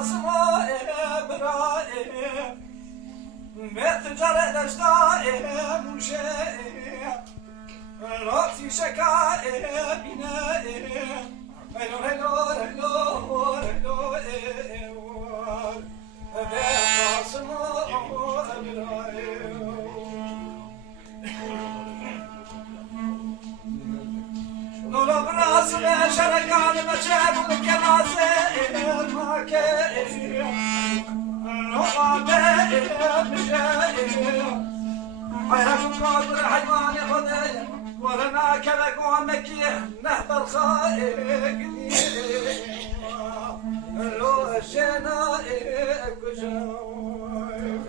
قاسم إبراهيم بتجرد أشتاء مشاء رأتي شكاء بناء هلو هلو هلو هلو قاسم إبراهيم نولا براس شرقان مشاب الكنازة الماكي نولا بجائي حيرك قادر حيوان خذي ولنا كلك ومكي نهب الخائق لو الشنائق جاوي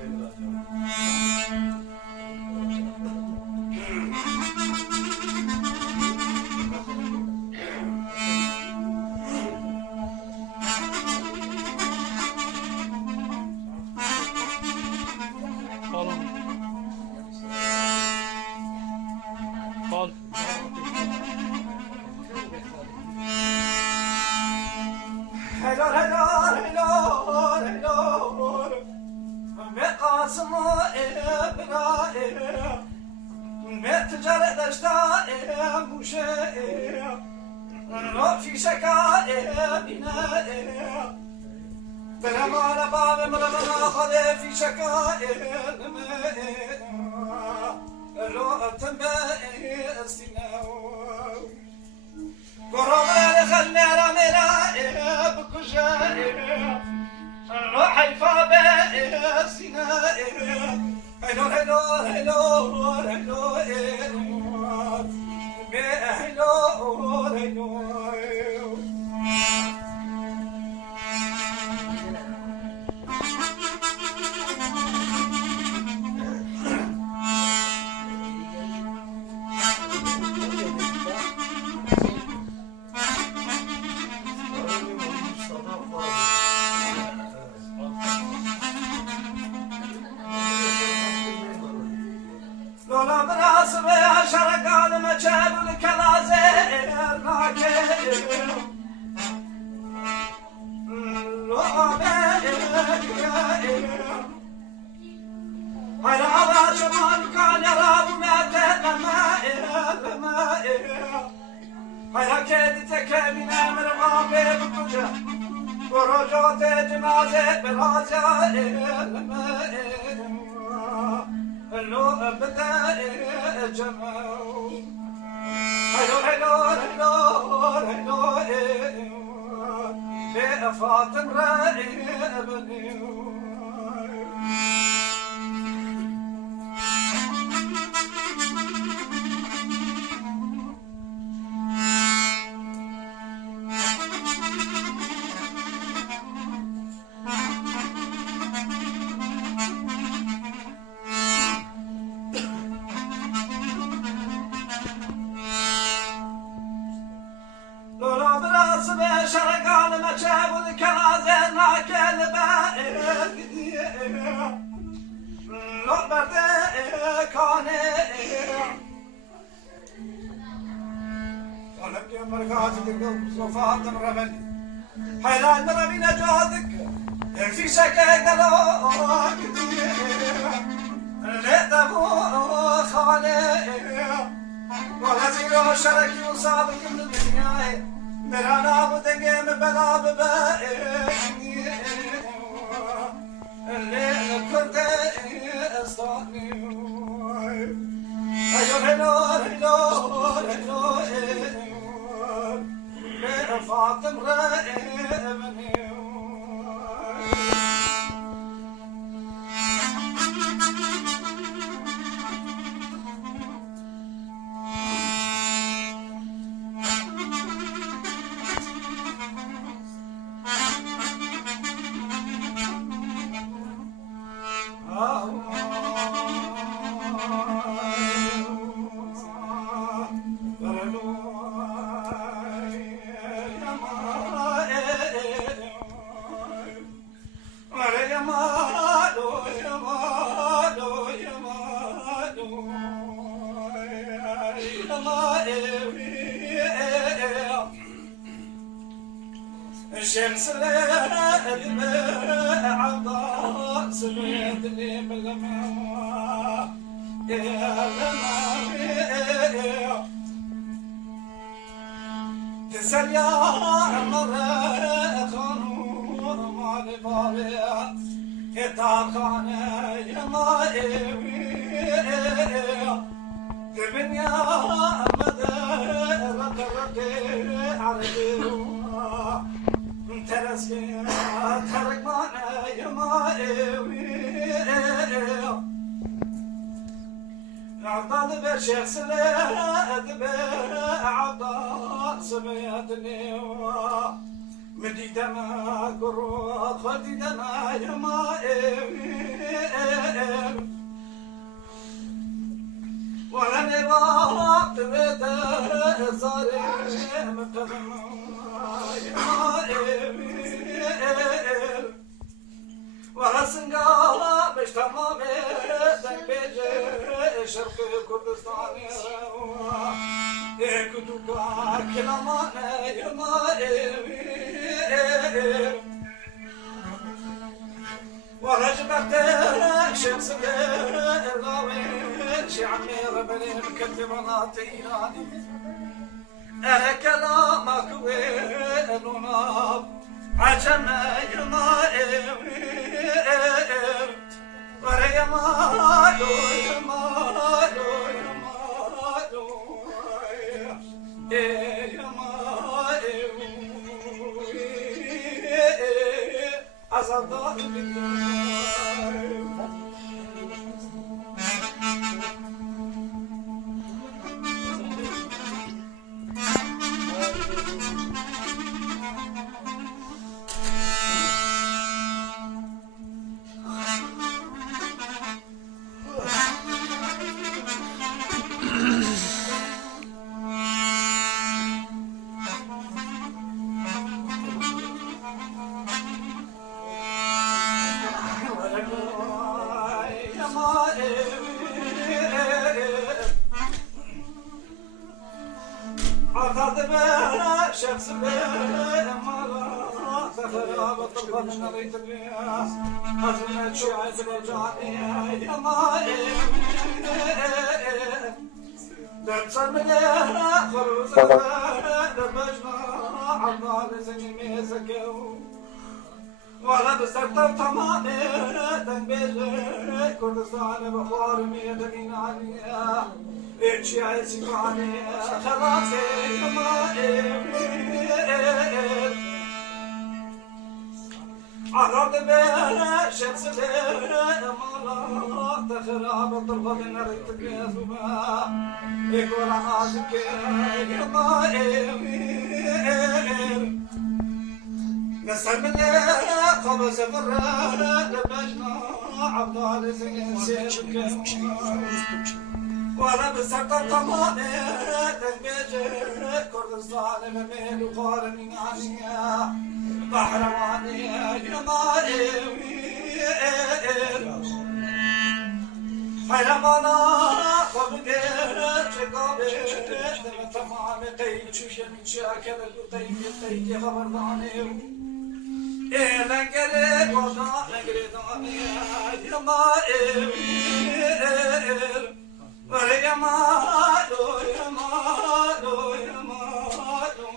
قاسم إبراهيم بتجرد أشتاء مشاء في شكاء بناء برمال باب مرمنا خذ في شكاء الماء لو أتنبأ السناو قرب لخلنا رمنا بكجاء حيفا بسناء هلو هلو هلو هلو هلو هلو لولا براس شرقان مجاب الكلازة راكي على هذا شمال كان يراب مات لماء هيا كيدتك من امر غابي بكجة ورجوت جنازة برازة لماء لو بدا جمعوا هلو هلو هلو هلو بفاطم رأي ابني شرقان مجاب الكنازة ناكل بائق لو بدأ كان ولك يا مرقات تقول صفات مرمني حيلان مرمي نجادك في شكاك دلوك لتبو خالي وغزير شركي وصابك من الدنيا مرانا بدنگه مبلا ببائني الليل كنت استاني ايو هلو هلو هلو فاطم رأبني الشمس اللي عبا سميت لي بالماء يا الماء تسأل يا مرة خانو مالي بابي يتعقان يا مائي دمن يا مدى رقرقي عربي ترسكي ترك معنا يا مائي عبد الشيخ سلاد عبد سميتني مدي دما قروض خدي دما يا مائي ولا نبات بيت صاري مقدم يا مائي ولا سنقا مش تمام بيجي شرق كردستان كتوكا كلامانا يا مائي ورجبت شمس الغاوي شعمي ربني مكتب ناطيراني أنا كلامك وينوناب عجم يا مائي وريا مالو يا مالو يا مالو يا مائي أصدق شخص مرة فخراب الطرفة من ريت الرياح أزمة شعيب الرجعني يا مائي دمسر من خروز دمجنا عضال زمين ميزكو ولا بسرطة تمامي دنبيجي كردستان بخوار ميدمين عليا إيش عايزك عليا خلاص يا مائي عرض بها شمس مرة تخرب الطرفة من ريت الياسوبا يقول عاشق يا مائي نسأل من خبز مرة لبجنا عبدال سيبك ولا بسرطة طماني تنبيجي كردستان مميل وقارنين عنيا بحرماني يا مائي حيرمانا خبقي شقابي دم تمامي قيد شوشة من شاكر القطيب خبرداني لنقري وضع لنقري داني يا مائي يا مالو يا مالو يا مالو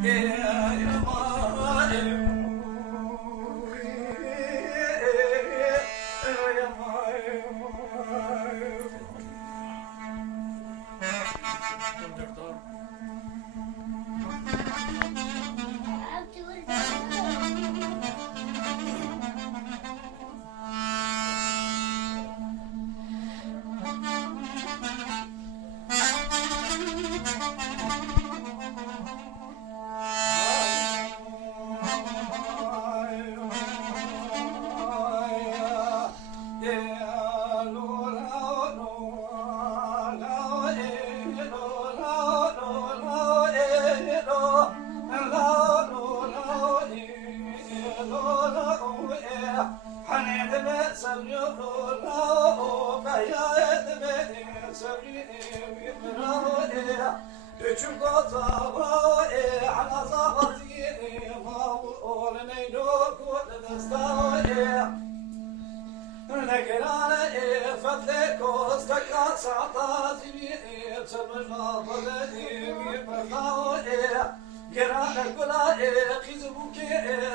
يا مالو كلا خزبوك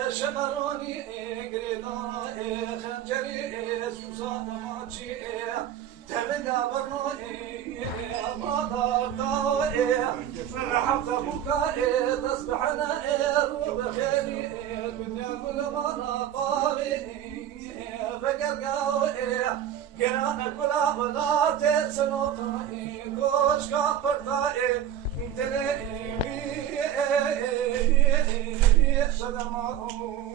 شمروني قريداني خنجري سوسان ماتشي تبقى برنوني ما دارتاوي فرحت بكائي تصبحنا روح بخيري الدنيا كل ما نطاري فقرقاوي قرانا كلا بلاتي سنوطني كوش كابرتاي تلي صدماوي